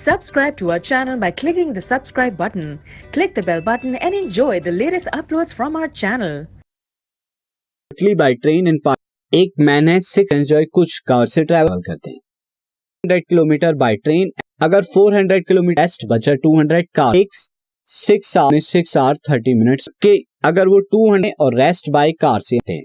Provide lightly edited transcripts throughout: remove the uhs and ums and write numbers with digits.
Subscribe to our channel by clicking the subscribe button. Click the bell button and enjoy the latest uploads from our channel. By train in एक man है 6 enjoy कुछ car से travel करते हैं 100 kilometre by train. अगर 400 kilometre rest बचा 200 car 6 our 30 minutes के अगर वो 200 और रेस्ट बाय कार से थे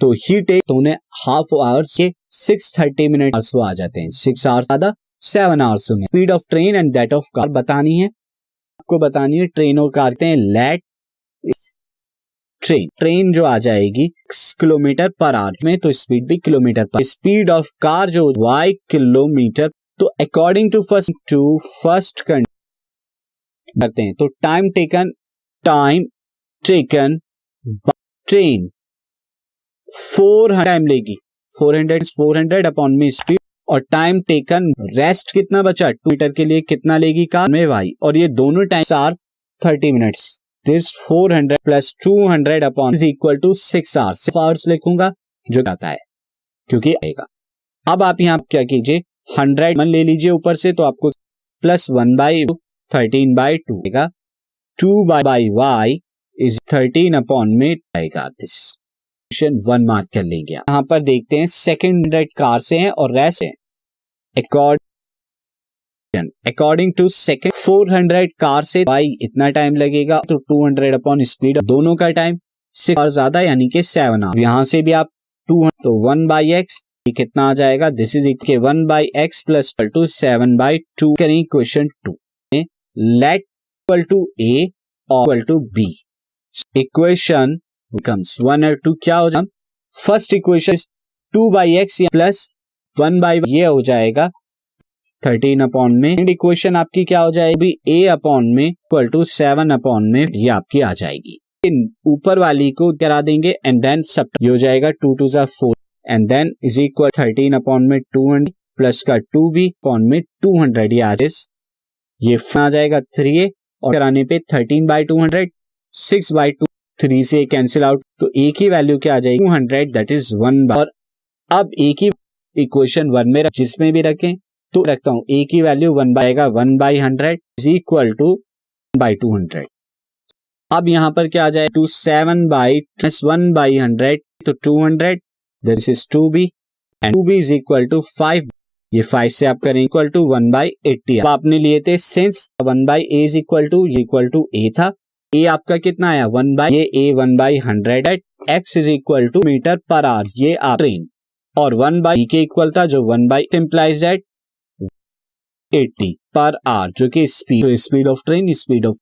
तो ही टेक तो उन्हें हाफ आवर्स के 6:30 मिनट वो आ जाते हैं। 6 आवर्स ज्यादा 7 आवर्स होंगे। Speed of train and that of car बतानी है आपको, बतानी है ट्रेन और कार हैं। लेट ट्रेन जो आ जाएगी 6 किलोमीटर पर आवर में तो स्पीड भी किलोमीटर पर। स्पीड ऑफ कार जो y किलोमीटर तो अकॉर्डिंग टू फर्स्ट करते हैं तो टाइम टेकन ट्रेन 400 टाइम लेगी 400 अपॉन में स्पीड और टाइम टेकन रेस्ट कितना बचा 2 मीटर के लिए कितना लेगी कार में y और ये दोनों time are 30 minutes. This 400 plus 200 upon is equal to 6 hours. 6 hours लिखूंगा जो आता है क्योंकि आएगा। अब आप यहाँ क्या कीजिए 100 ले लीजिए ऊपर से तो आपको प्लस 1/13/2 आएगा। 2/y इज 13 अपॉन में आएगा। दिस 1 मार्क कर लेंगे। यहाँ पर देखते हैं सेकंड कार से हैं और रेस्ट है अकॉर्डिंग टू सेकंड 400 कार से y इतना टाइम लगेगा तो 200 अपॉन स्पीड दोनों का टाइम 6 और ज्यादा यानी कि 7 आवर। यहां से भी आप 200 तो 1/x कितना आ जाएगा this is equal 1/x plus 7/2 करें question 2 let equal to a और equal to b equation becomes 1 और 2 क्या हो जाएगा। First equation 2/x plus 1/y ये हो जाएगा 13 अपॉन में। इक्वेशन आपकी क्या हो जाएगी a अपॉन में इक्वल टू 7 अपॉन में ये आपकी आ जाएगी। ऊपर वाली को करा देंगे एंड देन सब ये हो जाएगा 2 2 4 and then is equal 13 upon में 200 प्लस का 2b अपॉन में 200 ये आ जाएगा 3a और कराने पे 13/200 6/2 3 से कैंसिल आउट तो एक ही वैल्यू क्या आ जाएगी 200 दैट इज 1 और अब एक ही इक्वेशन 1 में जिसमें भी रखें तो रखता हूं एक ही वैल्यू 1/100 इज इक्वल टू 1/200। अब यहां पर क्या आ जाए 7/1/100 तो 200 this is 2b and 2b is equal to 5 ये 5 से आप करें इक्वल टू 1/80। अब आपने लिए थे since 1/a is equal to a था a आपका कितना आया 1/100 at x is equal to metre per hour ये आप ट्रेन और 1/b के इक्वल था जो 1/, इम्प्लाइज दैट 80 पर आवर जो कि speed of train speed of